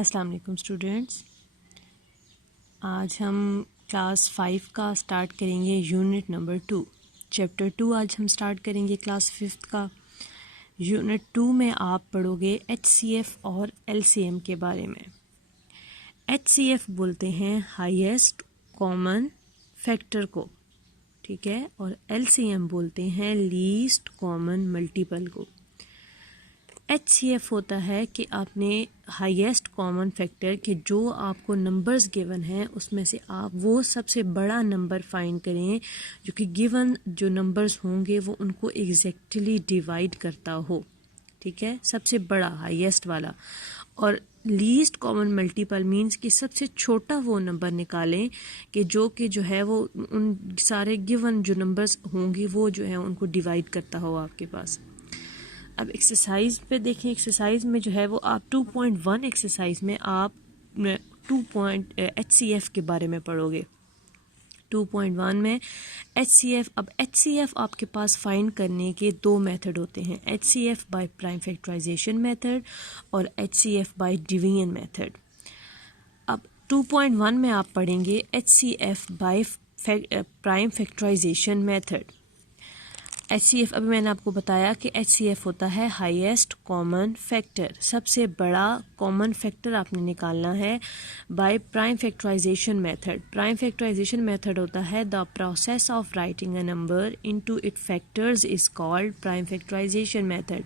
अस्सलाम वालेकुम स्टूडेंट्स, आज हम क्लास 5 का स्टार्ट करेंगे यूनिट नंबर 2 चैप्टर 2। आज हम स्टार्ट करेंगे क्लास 5 का। यूनिट 2 में आप पढ़ोगे HCF और LCM के बारे में। HCF बोलते हैं हाईएस्ट कॉमन फैक्टर को, ठीक है, और LCM बोलते हैं लीस्ट कॉमन मल्टीपल को। HCF होता है कि आपने हाईएस्ट कॉमन फैक्टर के जो आपको नंबर्स गिवन हैं उसमें से आप वो सबसे बड़ा नंबर फाइंड करें जो कि गिवन जो नंबर्स होंगे वो उनको एग्जैक्टली डिवाइड करता हो, ठीक है, सबसे बड़ा हाईएस्ट वाला। और लीस्ट कॉमन मल्टीपल मींस कि सबसे छोटा वो नंबर निकालें कि जो है वो उन सारे गिवन जो नंबर्स होंगे वो जो है उनको डिवाइड करता हो आपके पास। अब एक्सरसाइज पे देखें, एक्सरसाइज में जो है वो आप 2.1 एक्सरसाइज में आप HCF के बारे में पढ़ोगे। 2.1 में HCF, अब HCF आपके पास फाइंड करने के दो मेथड होते हैं, HCF by prime factorisation method और HCF बाय डिवीजन मेथड। अब 2.1 में आप पढ़ेंगे HCF by prime factorisation method. HCF अभी मैंने आपको बताया कि HCF होता है हाईएस्ट कॉमन फैक्टर, सबसे बड़ा कॉमन फैक्टर आपने निकालना है by prime factorisation method. Prime factorisation method होता है the process of writing a number into its factors is called prime factorisation method.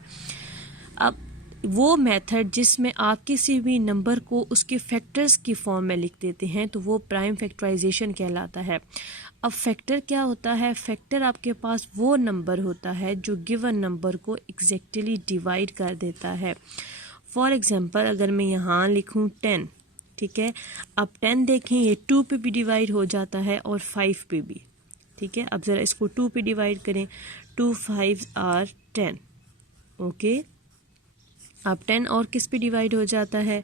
अब वो मेथड जिसमें आप किसी भी नंबर को उसके फैक्टर्स की फॉर्म में लिख देते हैं तो वो प्राइम फैक्टराइजेशन कहलाता है। अब फैक्टर क्या होता है? फैक्टर आपके पास वो नंबर होता है जो गिवन नंबर को एग्जैक्टली डिवाइड कर देता है। फॉर एग्जांपल अगर मैं यहाँ लिखूँ 10, ठीक है, अब 10 देखें ये 2 पे भी डिवाइड हो जाता है और 5 पे भी, ठीक है। अब ज़रा इसको 2 पे डिवाइड करें, 2 5 आर 10, ओके। अब 10 और किस पे डिवाइड हो जाता है?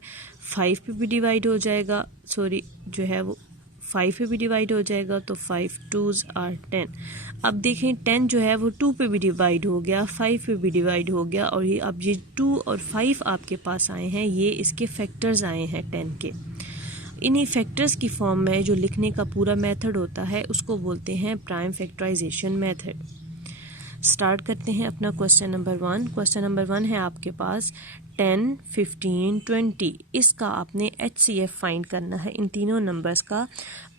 5 पे भी डिवाइड हो जाएगा, सॉरी जो है वो 5 पे भी डिवाइड हो जाएगा, तो 5 2s आर 10। अब देखें 10 जो है वो 2 पे भी डिवाइड हो गया, 5 पे भी डिवाइड हो गया, और ये अब ये 2 और 5 आपके पास आए हैं, ये इसके फैक्टर्स आए हैं 10 के। इन्हीं फैक्टर्स की फॉर्म में जो लिखने का पूरा मेथड होता है उसको बोलते हैं प्राइम फैक्टराइजेशन मेथड। स्टार्ट करते हैं अपना क्वेश्चन नंबर 1। क्वेश्चन नंबर 1 है आपके पास 10, 15, 20। इसका आपने HCF फाइंड करना है इन तीनों नंबर्स का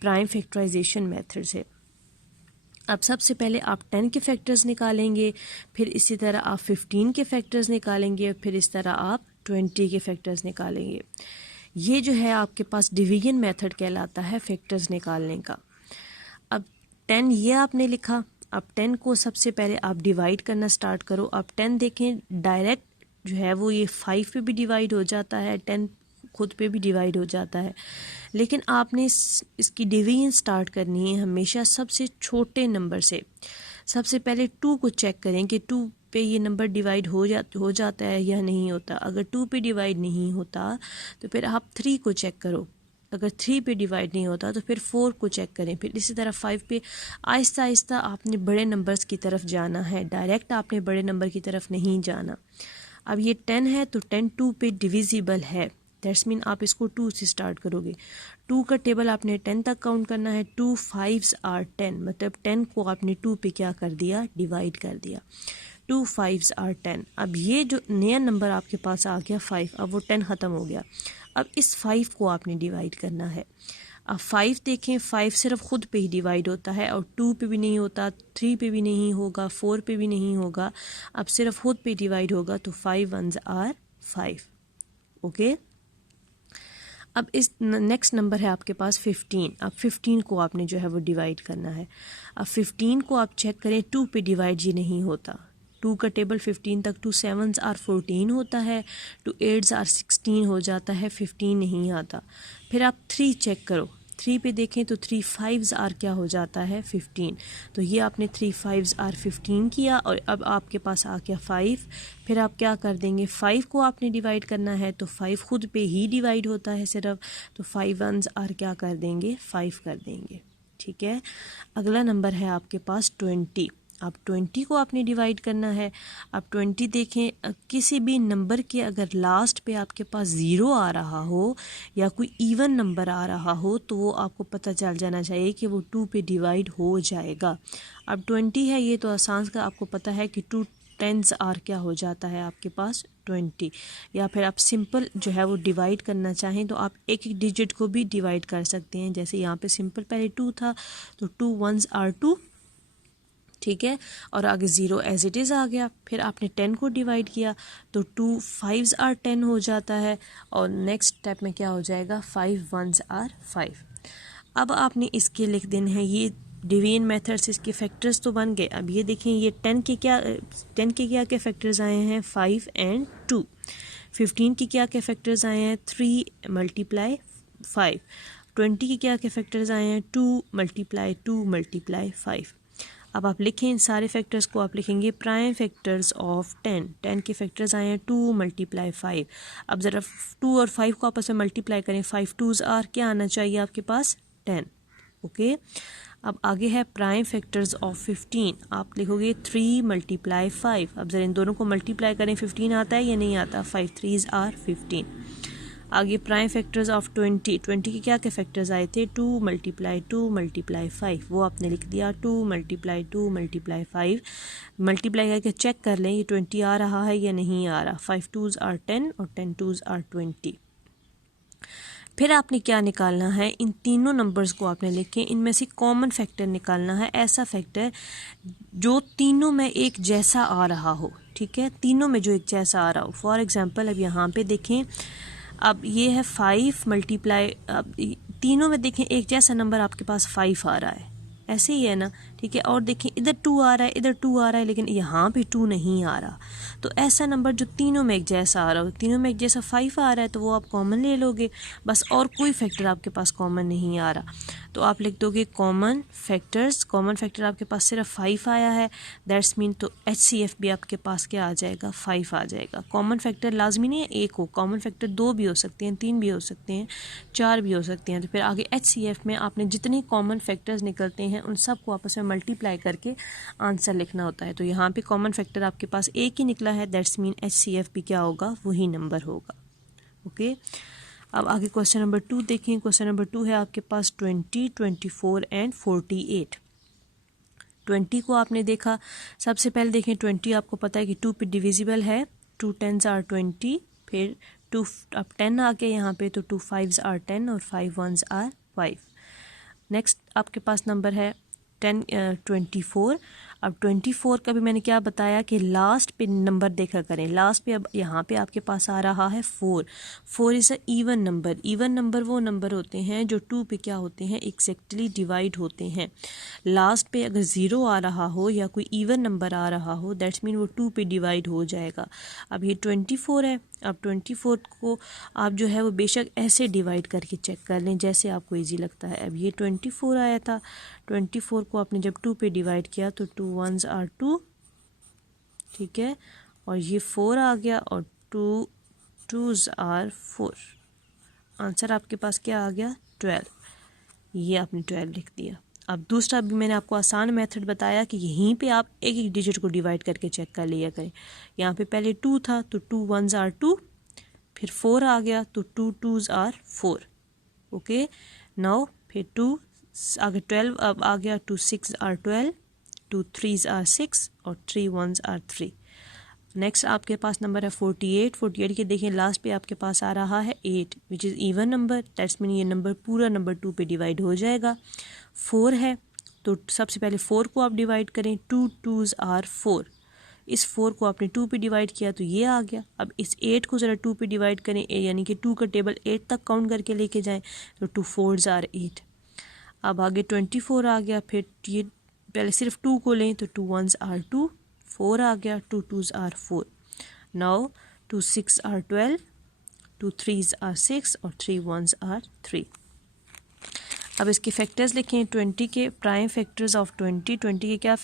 प्राइम फैक्टराइजेशन मेथड से। अब सबसे पहले आप 10 के फैक्टर्स निकालेंगे, फिर इसी तरह आप 15 के फैक्टर्स निकालेंगे, फिर इस तरह आप 20 के फैक्टर्स निकालेंगे। ये जो है आपके पास डिवीजन मेथड कहलाता है फैक्टर्स निकालने का। अब 10 ये आपने लिखा, अब 10 को सबसे पहले आप डिवाइड करना स्टार्ट करो। अब 10 देखें डायरेक्ट जो है वो ये 5 पे भी डिवाइड हो जाता है, 10 खुद पे भी डिवाइड हो जाता है, लेकिन आपने इसकी डिवीजन स्टार्ट करनी है हमेशा सबसे छोटे नंबर से। सबसे पहले 2 को चेक करें कि 2 पे ये नंबर डिवाइड हो जाता है या नहीं होता। अगर 2 पे डिवाइड नहीं होता तो फिर आप 3 को चेक करो, अगर 3 पे डिवाइड नहीं होता तो फिर 4 को चेक करें, फिर इसी तरह 5 पे। आहिस्ता आहिस्ता आपने बड़े नंबर्स की तरफ जाना है, डायरेक्ट आपने बड़े नंबर की तरफ नहीं जाना। अब ये 10 है तो 10 2 पे डिविजिबल है, दैट्स मीन आप इसको 2 से स्टार्ट करोगे। 2 का टेबल आपने 10 तक काउंट करना है। 2 5s आर 10, मतलब 10 को आपने 2 पे क्या कर दिया? डिवाइड कर दिया। 2 5s आर 10। अब ये जो नया नंबर आपके पास आ गया 5, अब वो 10 ख़त्म हो गया। अब इस 5 को आपने डिवाइड करना है। अब 5 देखें, 5 सिर्फ खुद पे ही डिवाइड होता है और 2 पे भी नहीं होता, 3 पे भी नहीं होगा, 4 पे भी नहीं होगा, अब सिर्फ खुद पे डिवाइड होगा, तो 5 1s आर 5, ओके। अब इस नेक्स्ट नंबर है आपके पास 15। अब 15 को आपने जो है वो डिवाइड करना है। अब 15 को आप चेक करें, 2 पे डिवाइड ये नहीं होता। 2 का टेबल 15 तक 2 7s आर 14 होता है, 2 8s आर 16 हो जाता है, 15 नहीं आता। फिर आप 3 चेक करो, 3 पे देखें तो 3 5s आर क्या हो जाता है? 15। तो ये आपने 3 5s आर 15 किया और अब आपके पास आ गया 5। फिर आप क्या कर देंगे? 5 को आपने डिवाइड करना है तो 5 खुद पे ही डिवाइड होता है सिर्फ, तो 5 1s आर क्या कर देंगे? 5 कर देंगे, ठीक है। अगला नंबर है आपके पास 20। अब 20 को आपने डिवाइड करना है। अब 20 देखें, किसी भी नंबर के अगर लास्ट पे आपके पास 0 आ रहा हो या कोई इवन नंबर आ रहा हो तो वो आपको पता चल जाना चाहिए कि वो 2 पे डिवाइड हो जाएगा। अब 20 है, ये तो आसान का आपको पता है कि 2 10s आर क्या हो जाता है आपके पास 20। या फिर आप सिंपल जो है वो डिवाइड करना चाहें तो आप एक एक डिजिट को भी डिवाइड कर सकते हैं। जैसे यहाँ पे सिंपल पहले 2 था तो 2 1s आर 2, ठीक है, और आगे 0 एज इट इज़ आ गया। फिर आपने 10 को डिवाइड किया तो 2 5s आर 10 हो जाता है, और नेक्स्ट स्टेप में क्या हो जाएगा 5 1s आर 5। अब आपने इसके लिख देने हैं ये डिवीजन मेथड्स, इसके फैक्टर्स तो बन गए। अब ये देखें ये 10 के क्या क्या फैक्टर्स आए हैं 5 एंड 2। 15 के क्या क्या फैक्टर्स आए हैं 3 × 5। 20 के क्या क्या फैक्टर्स आए हैं 2 × 2 × 5। अब आप लिखें इन सारे फैक्टर्स को, आप लिखेंगे प्राइम फैक्टर्स ऑफ 10। 10 के फैक्टर्स आए हैं 2 × 5। अब ज़रा 2 और 5 को आपस में मल्टीप्लाई करें, 5 2s आर क्या आना चाहिए आपके पास 10। ओके, अब आगे है प्राइम फैक्टर्स ऑफ 15। आप लिखोगे 3 × 5। अब ज़रा इन दोनों को मल्टीप्लाई करें, 15 आता है या नहीं आता, 5 3s आर 15। आगे प्राइम फैक्टर्स ऑफ 20। 20 के क्या क्या फैक्टर्स आए थे 2 × 2 × 5। वो आपने लिख दिया 2 × 2 × 5। मल्टीप्लाई करके चेक कर लें ये 20 आ रहा है या नहीं आ रहा। 5 2s आर 10 और 10 2s आर 20। फिर आपने क्या निकालना है, इन तीनों नंबर्स को आपने लिखे, इनमें से कॉमन फैक्टर निकालना है, ऐसा फैक्टर जो तीनों में एक जैसा आ रहा हो। ठीक है, तीनों में जो एक जैसा आ रहा हो। फॉर एग्जांपल अब यहाँ पे देखें, अब ये है 5 × अब तीनों में देखें एक जैसा नंबर आपके पास 5 आ रहा है, ऐसे ही है ना। ठीक है, और देखें इधर 2 आ रहा है, इधर 2 आ रहा है, लेकिन यहाँ पे 2 नहीं आ रहा। तो ऐसा नंबर जो तीनों में एक जैसा आ रहा हो, तीनों में एक जैसा 5 आ रहा है तो वो आप कॉमन ले लोगे बस, और कोई फैक्टर आपके पास कॉमन नहीं आ रहा तो आप लिख दोगे कॉमन फैक्टर्स। कॉमन फैक्टर आपके पास सिर्फ 5 आया है, दैट्स मीन तो HCF भी आपके पास क्या आ जाएगा 5 आ जाएगा। कॉमन फैक्टर लाजमी नहीं है एक हो, कॉमन फैक्टर 2 भी हो सकते हैं, 3 भी हो सकते हैं, 4 भी हो सकते हैं। तो फिर आगे HCF में आपने जितने कॉमन फैक्टर्स निकलते हैं उन सब को आपस में मल्टीप्लाई करके आंसर लिखना होता है। तो यहाँ पे कॉमन फैक्टर आपके पास एक ही निकला है, दैट्स मीन HCF भी क्या होगा वही नंबर होगा। ओके, अब आगे क्वेश्चन नंबर 2 देखें। क्वेश्चन नंबर 2 है आपके पास 20 24 एंड 48। 20 को आपने देखा, सबसे पहले देखें 20 आपको पता है कि 2 पे डिविजिबल है, 2 10s आर 20। फिर 2 अब 10 आ गया यहाँ पे तो 2 5s आर 10 और 5 1s आर 5। नेक्स्ट आपके पास नंबर है 24। अब 24 का भी मैंने क्या बताया कि लास्ट पे नंबर देखा करें, लास्ट पे अब यहाँ पे आपके पास आ रहा है 4। 4 is a even number. Even number वो नंबर होते हैं जो 2 पे क्या होते हैं एग्जैक्टली डिवाइड होते हैं। लास्ट पे अगर 0 आ रहा हो या कोई इवन नंबर आ रहा हो दैट्स मीन वो 2 पे डिवाइड हो जाएगा। अब ये 24 है, अब 24 को आप जो है वो बेशक ऐसे डिवाइड करके चेक कर लें जैसे आपको इजी लगता है। अब ये 24 आया था, 24 को आपने जब 2 पे डिवाइड किया तो 2 1s आर 2, ठीक है, और ये 4 आ गया और 2 2s आर 4। आंसर आपके पास क्या आ गया 12। ये आपने 12 लिख दिया। अब दूसरा भी मैंने आपको आसान मेथड बताया कि यहीं पे आप एक एक डिजिट को डिवाइड करके चेक कर लिया करें। यहाँ पे पहले 2 था तो 2 1s आर 2, फिर 4 आ गया तो 2 2s आर 4। ओके, नाउ फिर 2 आगे 12 अब आ गया, 2 6 आर 12, 2 3s आर 6 और 3 1s आर 3। नेक्स्ट आपके पास नंबर है 48। 48 के देखें लास्ट पे आपके पास आ रहा है 8 which is even number, that's mean ये नंबर पूरा नंबर 2 पे डिवाइड हो जाएगा। 4 है तो सबसे पहले 4 को आप डिवाइड करें, 2 2s आर 4। इस 4 को आपने 2 पे डिवाइड किया तो ये आ गया। अब इस 8 को ज़रा 2 पे डिवाइड करें, यानी कि 2 का टेबल 8 तक काउंट करके लेके जाएं तो 2 4s आर 8। अब आगे 24 आ गया, फिर ये पहले सिर्फ 2 को लें तो 2 1s आर 2, 4 आ गया, 2 2s are 4। Now 2 6 are 12, 2 3s are 6 और 3 1s आर 3। अब इसके फैक्टर्स लिखें 20 के प्राइम फैक्टर्स ऑफ 20। 20 के क्या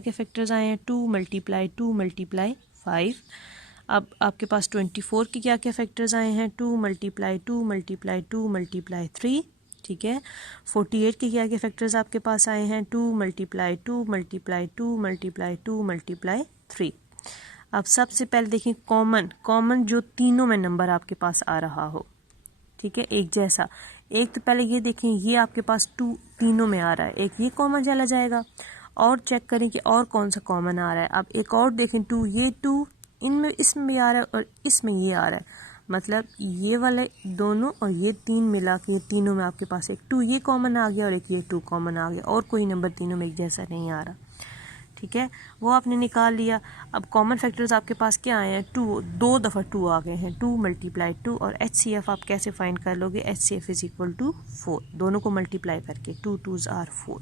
क्या फैक्टर्स आए हैं 2 × 2 × 5। अब आपके पास 24 के क्या क्या फैक्टर्स आए हैं 2 × 2 × 2 × 3, ठीक है। 48 के क्या क्या फैक्टर्स आपके पास आए हैं, 2 मल्टीप्लाई 2 मल्टीप्लाई 2 मल्टीप्लाई 2 मल्टीप्लाई 3। अब सबसे पहले देखें कॉमन जो तीनों में नंबर आपके पास आ रहा हो, ठीक है, एक जैसा। एक तो पहले ये देखें, ये आपके पास 2 तीनों में आ रहा है, एक ये कॉमन चला जाएगा। और चेक करें कि और कौन सा कॉमन आ रहा है। अब एक और देखें, 2 ये 2 इनमें इसमें भी आ रहा है और इसमें ये आ रहा है, मतलब ये वाले दोनों और ये 3 मिला के ये तीनों में आपके पास एक 2 ये कॉमन आ गया और एक ये 2 कॉमन आ गया, और कोई नंबर तीनों में एक जैसा नहीं आ रहा, ठीक है, वो आपने निकाल लिया। अब कॉमन फैक्टर्स आपके पास क्या आए हैं, 2 दो दफ़ा 2 आ गए हैं, 2 मल्टीप्लाई 2। और HCF आप कैसे फाइंड कर लोगे, HCF इज इक्वल टू 4, दोनों को मल्टीप्लाई करके 2 2s are 4।